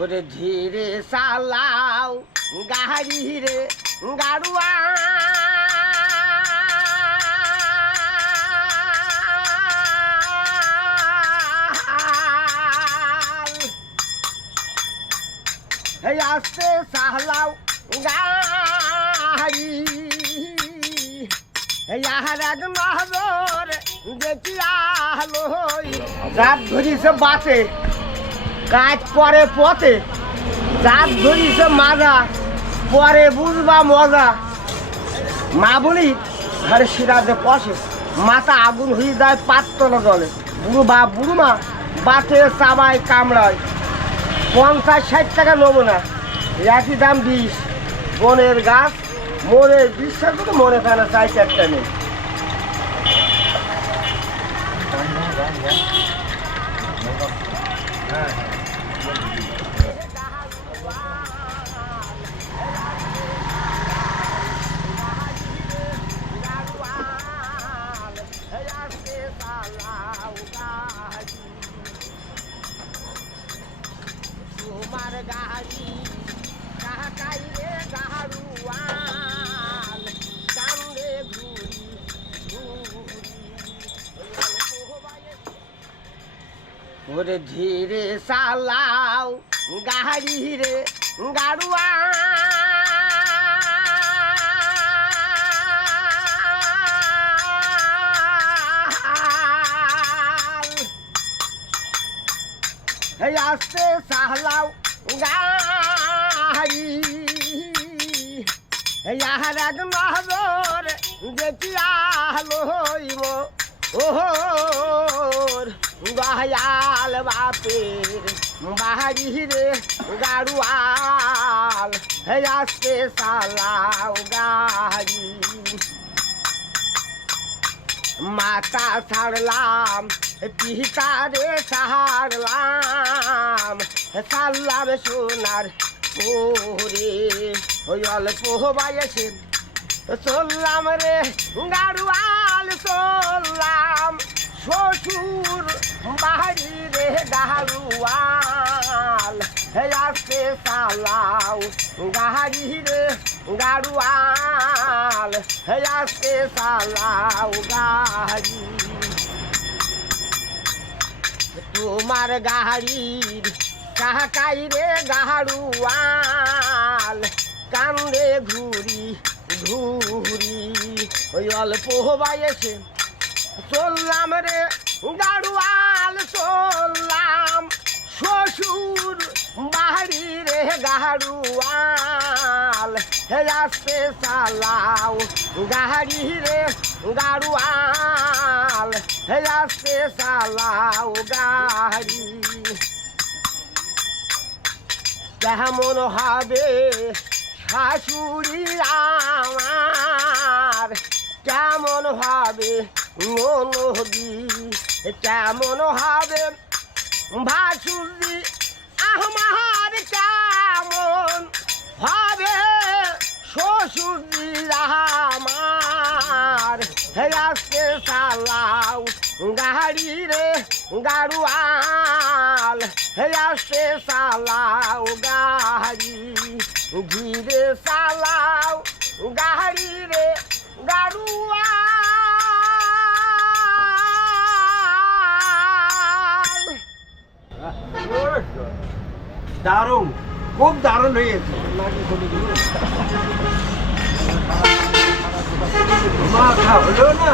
ওরে ধীরে চালাও গাড়ি রে গাড়ুয়া এই আস্তে চালাও গাড়ি এই আহার এক নজর দেখিয়ালো রাত ধরিছে বাসে কাজ পরে পথে রাত ধরিছে মাজা পরে বুঝবা মজা মা বলি ঘরে সিরাজে পশে মাথা আগুন হয়ে যায় পাততলা জলে বুড়ো বা বুড়ো মা বাসে চাবায় কামড়ায় 50-60 টাকা নেবো না একই দাম 20 বনের গাছ মনে বিশ্বাস করে মনে হয় না 4-4টা নেই তোমার গাড়ি কাকাইরে গাড়ুয়াল কান্দে ঘুরি ওরে ধীরে চালাও গাড়ি রে গাড়ুয়াল এই আস্তে চালাও গাড়ি এই আহার এক নজর দেখিয়ালো ওহর দয়াল বাপের বাড়ি রে গাড়ুয়াল এই আস্তে চালাও গাড়ি মাতা ছাড়লাম পিতারে ছাড়লাম সাল্লাম সোনার ওরে ওই অল্প বয়সে চললাম রে গাড়ুয়াল চললাম শ্বশুর বাড়ি রে গাড়ুয়াল হে আস্তে চালাও গাড়ি রে গাড়ুয়াল হে আস্তে চালাও গাড়ি তোমার গাড়ির কাকাই রে গাড়ুয়াল কান্দে ঘুরি ঘুরি ওই অল্প বয়সে চললাম রে গাড়ুয়াল চললাম শ্বশুর বাড়ি রে গাড়ুয়াল হে আস্তে চালাও গাড়ি রে গাড়ুয়াল হে আস্তে চালাও গাড়ি কেমন হবে শাশুড়ি আমার কেমন হবে ননদি কেমন হবে ভাসুরি আমার কেমন হবে শ্বশুরি আমার হে আস্তে চালাও গাড়ি রে গাড়ুয়াল হে আস্তে চালাও গাড়ি ধীরে চালাও গাড়ি রে গাড়ুয়াল দারুণ খুব দারুণ হয়েছে মাথা হলো না